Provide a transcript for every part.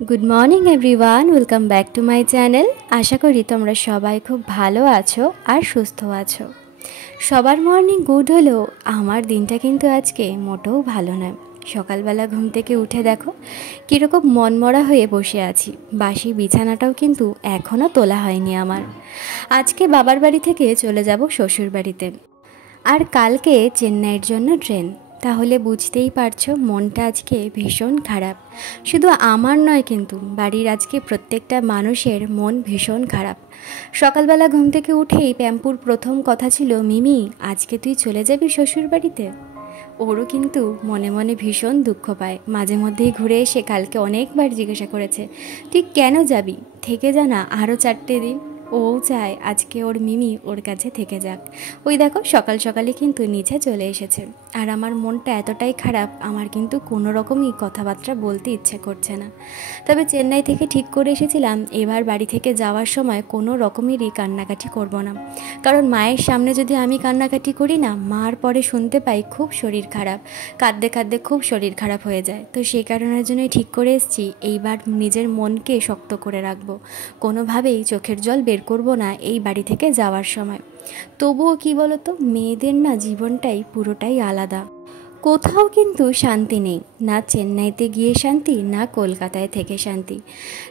Good morning everyone, welcome back to my channel. আশা করি তোমরা সবাই খুব ভালো আছো আর সুস্থ আছো। সবার মর্নিং গুড হলেও আমার দিনটা কিন্তু আজকে মোটেও ভালো নয়। সকালবেলা ঘুম থেকে উঠে দেখো কীরকম মনমরা হয়ে বসে আছি। বাসি বিছানাটাও কিন্তু এখনও তোলা হয়নি আমার। আজকে বাবার বাড়ি থেকে চলে যাব শ্বশুর বাড়িতে, আর কালকে চেন্নাইয়ের জন্য ট্রেন। তাহলে বুঝতেই পারছো মনটা আজকে ভীষণ খারাপ। শুধু আমার নয়, কিন্তু বাড়ির আজকে প্রত্যেকটা মানুষের মন ভীষণ খারাপ। সকালবেলা ঘুম থেকে উঠেই প্যাম্পুর প্রথম কথা ছিল, মিমি আজকে তুই চলে যাবি শ্বশুর বাড়িতে। ওরও কিন্তু মনে মনে ভীষণ দুঃখ পায়। মাঝে মধ্যেই ঘুরে এসে কালকে অনেকবার জিজ্ঞাসা করেছে, তুই কেন যাবি, থেকে যা না আরও 4 দিন। ও চায় আজকে ওর মিমি ওর কাছে থেকে যাক। ওই দেখো সকাল সকালে কিন্তু নিচে চলে এসেছে, আর আমার মনটা এতটাই খারাপ, আমার কিন্তু কোনো রকমই কথাবার্তা বলতে ইচ্ছে করছে না। তবে চেন্নাই থেকে ঠিক করে এসেছিলাম এবার বাড়ি থেকে যাওয়ার সময় কোনো রকমেরই কান্নাকাটি করব না। কারণ মায়ের সামনে যদি আমি কান্নাকাটি করি না, মার পরে শুনতে পাই খুব শরীর খারাপ, কাঁদতে কাঁদতে খুব শরীর খারাপ হয়ে যায়। তো সেই কারণের জন্যই ঠিক করে এসেছি এইবার নিজের মনকে শক্ত করে রাখবো, কোনোভাবেই চোখের জল বের করব না এই বাড়ি থেকে যাওয়ার সময়। তবুও কি বলতো, মেয়েদের না জীবনটাই পুরোটাই আলাদা। কোথাও কিন্তু শান্তি নেই, না চেন্নাইতে গিয়ে শান্তি, না কলকাতায় থেকে শান্তি।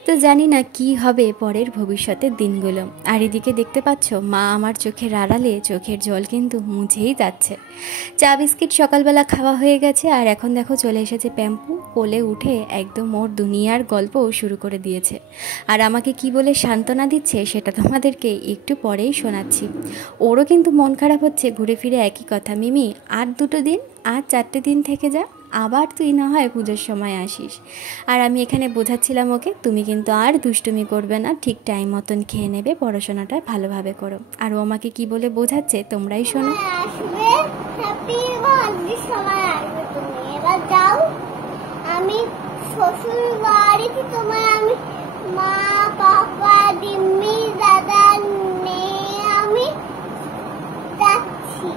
তো জানি না কি হবে পরের ভবিষ্যতের দিনগুলো। আর এদিকে দেখতে পাচ্ছ মা আমার চোখের আড়ালে চোখের জল কিন্তু মুছেই যাচ্ছে। চা বিস্কিট সকালবেলা খাওয়া হয়ে গেছে, আর এখন দেখো চলে এসেছে প্যাম্পু, কোলে উঠে একদম ওর দুনিয়ার গল্প শুরু করে দিয়েছে। আর আমাকে কি বলে সান্ত্বনা দিচ্ছে সেটা তোমাদেরকে একটু পরেই শোনাচ্ছি। ওরও কিন্তু মন খারাপ হচ্ছে, ঘুরে ফিরে একই কথা, মিমি আর 2 দিন, আর 4 দিন থেকে যা, আবার তুই না হয় পুজোর সময় আসিস। আর আমি এখানে বোঝাচ্ছিলাম ওকে, তুমি কিন্তু আর দুষ্টুমি করবে না, ঠিক টাইম মতন খেয়ে নেবে, পড়াশোনাটা ভালোভাবে করো। আর ও আমাকে কি বলে বোঝাচ্ছে তোমরাই শোনো। আমি শ্বশুর বাড়িতে তোমার আমি মা পাপা দিম্মি দাদা মেয়ে আমি যাচ্ছি।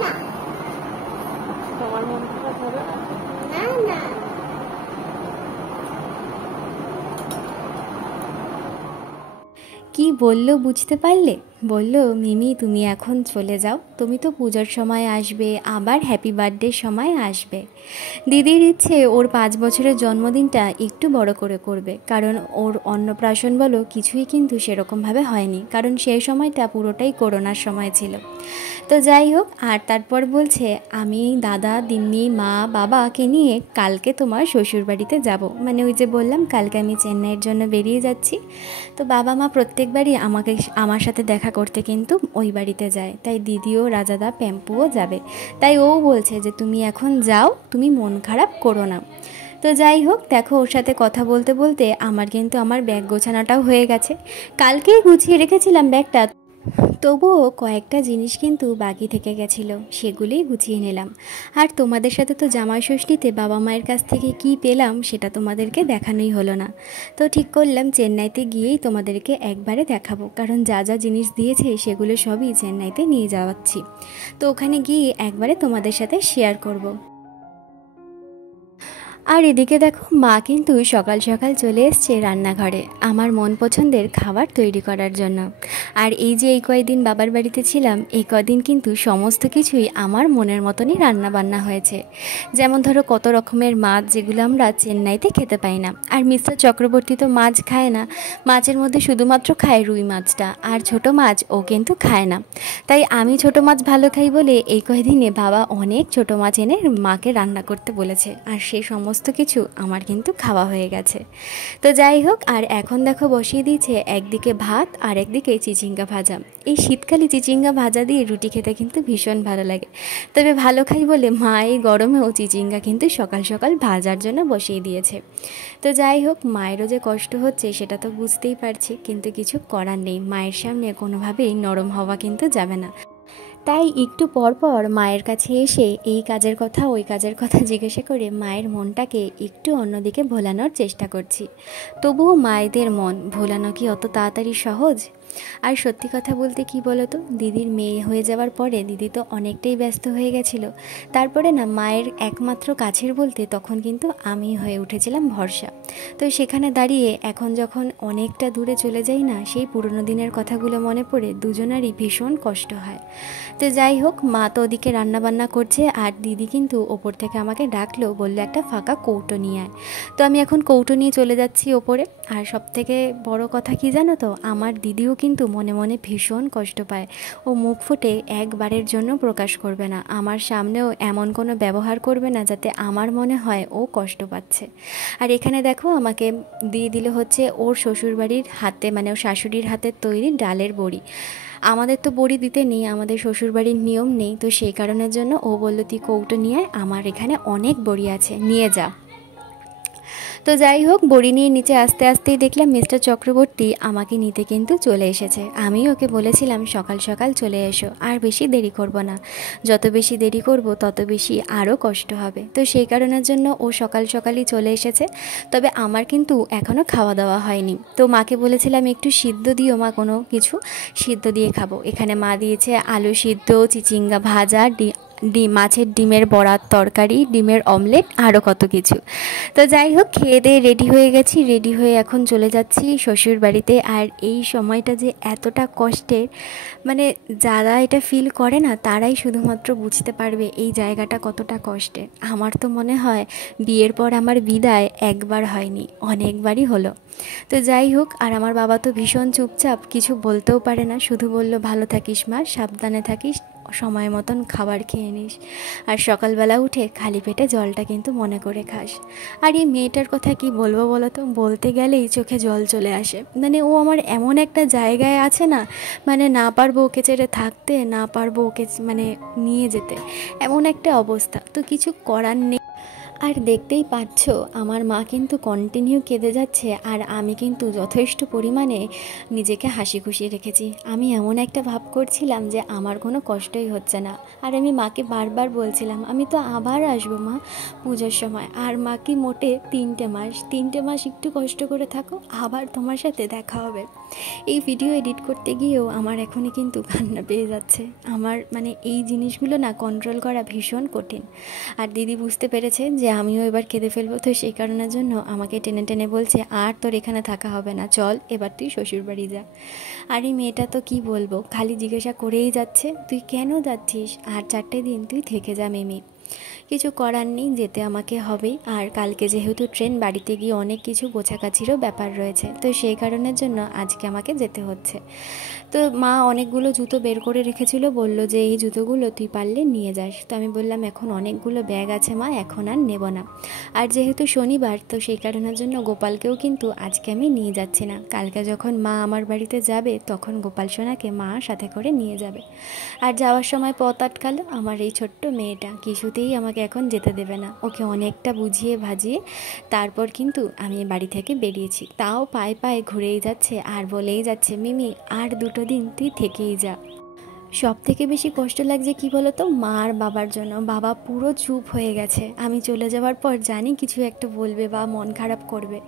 না তোমার মন খারাপ হবে না না। কি বললো বুঝতে পারলে? বলল, মিমি তুমি এখন চলে যাও, তুমি তো পুজোর সময় আসবে, আবার হ্যাপি বার্থডের সময় আসবে। দিদির ইচ্ছে ওর 5 বছরের জন্মদিনটা একটু বড় করে করবে, কারণ ওর অন্নপ্রাশন বলো কিছুই কিন্তু সেরকমভাবে হয়নি, কারণ সেই সময়টা পুরোটাই করোনার সময় ছিল। তো যাই হোক, আর তারপর বলছে আমি দাদা দিম্মি মা বাবাকে নিয়ে কালকে তোমার শ্বশুরবাড়িতে যাব। মানে ওই যে বললাম কালকে আমি চেন্নাইয়ের জন্য বেরিয়ে যাচ্ছি। তো বাবা মা প্রত্যেকবারই আমার সাথে দেখা করতে কিন্তু ওই বাড়িতে যায়, তাই দিদিও রাজাদা প্যাম্পুও যাবে। তাই ও বলছে যে তুমি এখন যাও, তুমি মন খারাপ করো না। তো যাই হোক, দেখো ওর সাথে কথা বলতে বলতে আমার কিন্তু আমার ব্যাগ গোছানোটাও হয়ে গেছে। কালকেই গুছিয়ে রেখেছিলাম ব্যাগটা, তবুও কয়েকটা জিনিস কিন্তু বাকি থেকে গেছিলো, সেগুলোই গুছিয়ে নিলাম। আর তোমাদের সাথে তো জামাই ষষ্ঠীতে বাবা মায়ের কাছ থেকে কি পেলাম সেটা তোমাদেরকে দেখানোই হলো না। তো ঠিক করলাম চেন্নাইতে গিয়েই তোমাদেরকে একবারে দেখাবো, কারণ যা যা জিনিস দিয়েছে সেগুলো সবই চেন্নাইতে নিয়ে যাওয়াচ্ছি। তো ওখানে গিয়ে একবারে তোমাদের সাথে শেয়ার করব। আর এদিকে দেখো মা কিন্তু সকাল সকাল চলে এসছে রান্নাঘরে আমার মন পছন্দের খাবার তৈরি করার জন্য। আর এই যে এই কয়েকদিন বাবার বাড়িতে ছিলাম, এই কদিন কিন্তু সমস্ত কিছুই আমার মনের মতনই রান্না বান্না হয়েছে। যেমন ধরো কত রকমের মাছ যেগুলো আমরা চেন্নাইতে খেতে পাই না। আর মিস্টার চক্রবর্তী তো মাছ খায় না, মাছের মধ্যে শুধুমাত্র খায় রুই মাছটা, আর ছোট মাছ ও কিন্তু খায় না। তাই আমি ছোট মাছ ভালো খাই বলে এই কয়েকদিনে বাবা অনেক ছোট মাছ এনে মাকে রান্না করতে বলেছে, আর সেই সমস্ত কিছু আমার কিন্তু খাওয়া হয়ে গেছে। তো যাই হোক, আর এখন দেখো বসিয়ে দিয়েছে একদিকে ভাত আর একদিকে চিচিঙ্গা ভাজা। এই শীতকালে চিচিঙ্গা ভাজা দিয়ে রুটি খেতে কিন্তু ভীষণ ভালো লাগে। তবে ভালো খাই বলে মা এই গরমেও চিচিঙ্গা কিন্তু সকাল সকাল ভাজার জন্য বসিয়ে দিয়েছে। তো যাই হোক, মায়েরও যে কষ্ট হচ্ছে সেটা তো বুঝতেই পারছি, কিন্তু কিছু করার নেই, মায়ের সামনে কোনোভাবেই নরম হওয়া কিন্তু যাবে না। তাই একটু পর পর মায়ের কাছে এসে এই কাজের কথা ওই কাজের কথা জিজ্ঞাসা করে মায়ের মনটাকে একটু অন্যদিকে ভোলানোর চেষ্টা করছি। তবুও মায়েদের মন ভোলানো কি অত তাড়াতাড়ি সহজ? আর সত্যি কথা বলতে কি বলো তো, দিদির মেয়ে হয়ে যাওয়ার পরে দিদি তো অনেকটাই ব্যস্ত হয়ে গেছিলো। তারপরে না মায়ের একমাত্র কাছের বলতে তখন কিন্তু আমি হয়ে উঠেছিলাম ভরসা। তো সেখানে দাঁড়িয়ে এখন যখন অনেকটা দূরে চলে যাই না, সেই পুরনো দিনের কথাগুলো মনে পড়ে দুজনারই ভীষণ কষ্ট হয়। তো যাই হোক, মা তো ওদিকে রান্নাবান্না করছে আর দিদি কিন্তু ওপর থেকে আমাকে ডাকলো, বললো একটা ফাঁকা কৌটো নিয়ে আয়। তো আমি এখন কৌটো নিয়ে চলে যাচ্ছি ওপরে। আর সবথেকে বড় কথা কি জানো তো, আমার দিদিও কিন্তু মনে মনে ভীষণ কষ্ট পায়। ও মুখ ফুটে একবারের জন্য প্রকাশ করবে না, আমার সামনেও এমন কোনো ব্যবহার করবে না যাতে আমার মনে হয় ও কষ্ট পাচ্ছে। আর এখানে দেখো আমাকে দিয়ে দিল হচ্ছে ওর শ্বশুরবাড়ির হাতে, মানে ওর শাশুড়ির হাতের তৈরি ডালের বড়ি। আমাদের তো বড়ি দিতে নেই, আমাদের শ্বশুরবাড়ির নিয়ম নেই, তো সেই কারণের জন্য ও বললো তুই কৌটো নিয়ে আয়, আমার এখানে অনেক বড়ি আছে, নিয়ে যা। তো যাই হোক, বড়ি নিয়ে নিচে আস্তে আস্তেই দেখলাম মিস্টার চক্রবর্তী আমাকে নিতে কিন্তু চলে এসেছে। আমি ওকে বলেছিলাম সকাল সকাল চলে এসো, আর বেশি দেরি করব না, যত বেশি দেরি করব তত বেশি আরও কষ্ট হবে। তো সেই কারণের জন্য ও সকাল সকালই চলে এসেছে। তবে আমার কিন্তু এখনও খাওয়া দাওয়া হয়নি। তো মাকে বলেছিলাম একটু সিদ্ধ দিও মা, কোনো কিছু সিদ্ধ দিয়ে খাবো। এখানে মা দিয়েছে আলু সিদ্ধ, চিচিঙ্গা ভাজা, মাছের ডিমের বড়ার তরকারি, ডিমের অমলেট, আরও কত কিছু। তো যাই হোক, খেয়ে দিয়ে রেডি হয়ে গেছি, রেডি হয়ে এখন চলে যাচ্ছি শ্বশুর বাড়িতে। আর এই সময়টা যে এতটা কষ্টের, মানে যারা এটা ফিল করে না তারাই শুধুমাত্র বুঝতে পারবে এই জায়গাটা কতটা কষ্টের। আমার তো মনে হয় বিয়ের পর আমার বিদায় একবার হয়নি, অনেকবারই হলো। তো যাই হোক, আর আমার বাবা তো ভীষণ চুপচাপ, কিছু বলতেও পারে না, শুধু বলল ভালো থাকিস মা, সাবধানে থাকিস, সময় মতন খাবার খেয়ে নিস, আর সকালবেলা উঠে খালি পেটে জলটা কিন্তু মনে করে খাস। আর এই মেয়েটার কথা কি বলবো বলো তো, বলতে গেলেই চোখে জল চলে আসে। মানে ও আমার এমন একটা জায়গায় আছে না, মানে না পারবো ওকে ছেড়ে থাকতে, না পারবো ওকে মানে নিয়ে যেতে, এমন একটা অবস্থা। তো কিছু করার নেই। আর দেখতেই পাচ্ছ আমার মা কিন্তু কন্টিনিউ কেঁদে যাচ্ছে, আর আমি কিন্তু যথেষ্ট পরিমাণে নিজেকে হাসি খুশি রেখেছি। আমি এমন একটা ভাব করছিলাম যে আমার কোনো কষ্টই হচ্ছে না। আর আমি মাকে বারবার বলছিলাম আমি তো আবার আসবো মা পুজোর সময়। আর মা কি মোটে 3টে মাস একটু কষ্ট করে থাকো, আবার তোমার সাথে দেখা হবে। এই ভিডিও এডিট করতে গিয়েও আমার এখনই কিন্তু কান্না পেয়ে যাচ্ছে। আমার মানে এই জিনিসগুলো না কন্ট্রোল করা ভীষণ কঠিন। আর দিদি বুঝতে পেরেছে যে আমিও এবার কেঁদে ফেলবো, তো সেই কারণের জন্য আমাকে টেনে টেনে বলছে আর তোর এখানে থাকা হবে না, চল এবার তুই শ্বশুরবাড়ি যা। আর এই মেয়েটা তো কি বলবো, খালি জিজ্ঞাসা করেই যাচ্ছে তুই কেন যাচ্ছিস, আর 4টে দিন তুই থেকে যা মিমি। কিছু করার নেই, যেতে আমাকে হবেই। আর কালকে যেহেতু ট্রেন, বাড়িতে গিয়ে অনেক কিছু গোছাগাছিরও ব্যাপার রয়েছে, তো সেই কারণের জন্য আজকে আমাকে যেতে হচ্ছে। তো মা অনেকগুলো জুতো বের করে রেখেছিল, বলল যে এই জুতোগুলো তুই পারলে নিয়ে যাস। তো আমি বললাম এখন অনেকগুলো ব্যাগ আছে মা, এখন আর নেব না। আর যেহেতু শনিবার, তো সেই কারণের জন্য গোপালকেও কিন্তু আজকে আমি নিয়ে যাচ্ছি না। কালকে যখন মা আমার বাড়িতে যাবে তখন গোপাল সোনাকে মা সাথে করে নিয়ে যাবে। আর যাওয়ার সময় পথ আটকালো আমার এই ছোট্ট মেয়েটা, কিছুতেই আমাকে এখন যেতে দেবে না। ওকে অনেকটা বুঝিয়ে ভাজিয়ে তারপর কিন্তু আমি বাড়ি থেকে বেরিয়েছি। তাও পায়ে পায়ে ঘুরেই যাচ্ছে আর বলেই যাচ্ছে মিমি আর 2টো দিন তুই থেকেই যা। সব থেকে বেশি কষ্ট লাগছে কি বলতো, মা আর বাবার জন্য। বাবা পুরো চুপ হয়ে গেছে, আমি চলে যাওয়ার পর জানি কিছু একটা বলবে বা মন খারাপ করবে।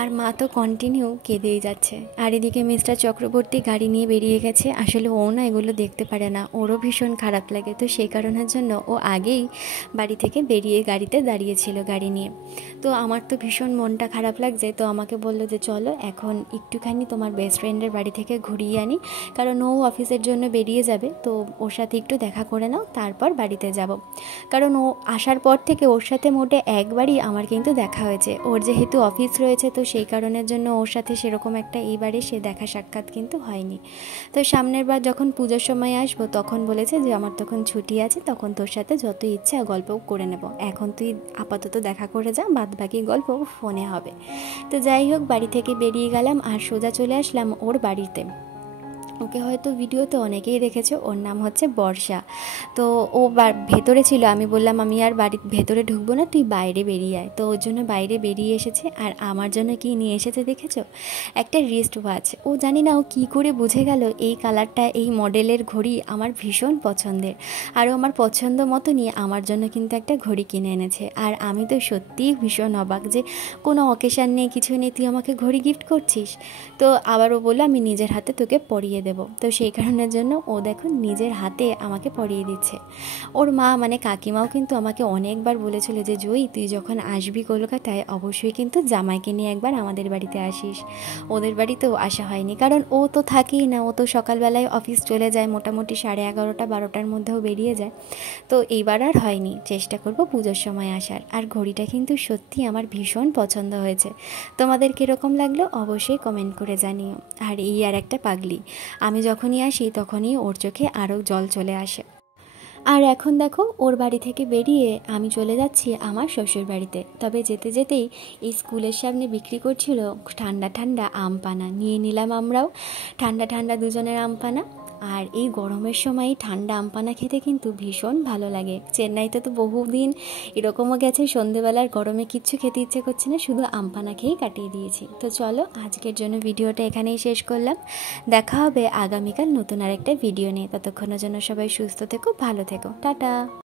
আর মা তো কন্টিনিউ কেঁদেই যাচ্ছে। আর এদিকে মিস্টার চক্রবর্তী গাড়ি নিয়ে বেরিয়ে গেছে। আসলে ও না এগুলো দেখতে পারে না, ওরও ভীষণ খারাপ লাগে, তো সেই কারণের জন্য ও আগেই বাড়ি থেকে বেরিয়ে গাড়িতে দাঁড়িয়েছিল গাড়ি নিয়ে। তো আমার তো ভীষণ মনটা খারাপ লাগছে, তো আমাকে বললো যে চলো এখন একটুখানি তোমার বেস্ট ফ্রেন্ডের বাড়ি থেকে ঘুরিয়ে আনি, কারণ ও অফিসের জন্য বেরিয়ে যাবে, তো ওর সাথে একটু দেখা করে নাও, তারপর বাড়িতে যাব। কারণ ও আসার পর থেকে ওর সাথে মোটে একবারই আমার কিন্তু দেখা হয়েছে। ওর যেহেতু অফিস রয়েছে, তো সেই কারণের জন্য ওর সাথে সেরকম একটা এইবারে সে দেখা সাক্ষাৎ কিন্তু হয়নি। তো সামনের বার যখন পুজোর সময় আসবো তখন বলেছে যে আমার তখন ছুটি আছে, তখন তোর সাথে যত ইচ্ছা গল্প করে নেব, এখন তুই আপাতত দেখা করে যা, বাদ বাকি গল্প ফোনে হবে। তো যাই হোক, বাড়ি থেকে বেরিয়ে গেলাম আর সোজা চলে আসলাম ওর বাড়িতে। ওকে হয়তো ভিডিওতে অনেকেই দেখেছো, ওর নাম হচ্ছে বর্ষা। তো ও ভেতরে ছিল, আমি বললাম আমি আর বাড়ির ভেতরে ঢুকবো না, তুই বাইরে বেরিয়ে আয়। তো ওর জন্য বাইরে বেরিয়ে এসেছে। আর আমার জন্য কি নিয়ে এসেছে দেখেছো? একটা রিস্ট ওয়াচ। ও জানি না ও কী করে বুঝে গেল এই কালারটা, এই মডেলের ঘড়ি আমার ভীষণ পছন্দের। আর ও আমার পছন্দ মতো নিয়ে আমার জন্য কিন্তু একটা ঘড়ি কিনে এনেছে। আর আমি তো সত্যিই ভীষণ অবাক যে কোনো অকেশান নেই, কিছু নেই, তুই আমাকে ঘড়ি গিফট করছিস। তো আবার ও বললো আমি নিজের হাতে তোকে পরিয়ে দেবো। তো সেই কারণের জন্য ও দেখো নিজের হাতে আমাকে পরিয়ে দিচ্ছে। ওর মা মানে কাকিমাও কিন্তু আমাকে অনেকবার বলেছিল যে জয়ী, তুই যখন আসবি কলকাতায় অবশ্যই কিন্তু জামাইকে নিয়ে একবার আমাদের বাড়িতে আসিস। ওদের বাড়িতেও আসা হয়নি, কারণ ও তো থাকেই না, ও তো সকালবেলায় অফিস চলে যায়, মোটামুটি 11:30 12টার মধ্যেও বেরিয়ে যায়। তো এইবার আর হয়নি, চেষ্টা করব পুজোর সময় আসার। আর ঘড়িটা কিন্তু সত্যি আমার ভীষণ পছন্দ হয়েছে। তোমাদের কীরকম লাগলো অবশ্যই কমেন্ট করে জানিও। আর এই আর একটা পাগলি, আমি যখনই আসি তখনই ওর চোখে আরও জল চলে আসে। আর এখন দেখো ওর বাড়ি থেকে বেরিয়ে আমি চলে যাচ্ছি আমার শ্বশুর বাড়িতে। তবে যেতে যেতেই এই স্কুলের সামনে বিক্রি করছিল ঠান্ডা ঠান্ডা আম পানা, নিয়ে নিলাম আমরাও ঠান্ডা ঠান্ডা দুজনের আম পানা। আর এই গরমের সময় ঠান্ডা আম পানা খেতে কিন্তু ভীষণ ভালো লাগে। চেন্নাইতে তো বহুদিন এরকমও গেছে, সন্ধেবেলার গরমে কিচ্ছু খেতে ইচ্ছে করছে না, শুধু আম পানা খেয়েই কাটিয়ে দিয়েছি। তো চলো আজকের জন্য ভিডিওটা এখানেই শেষ করলাম। দেখা হবে আগামীকাল নতুন আরেকটা ভিডিও নিয়ে। ততক্ষণের জন্য সবাই সুস্থ থেকো, ভালো থেকো, টাটা।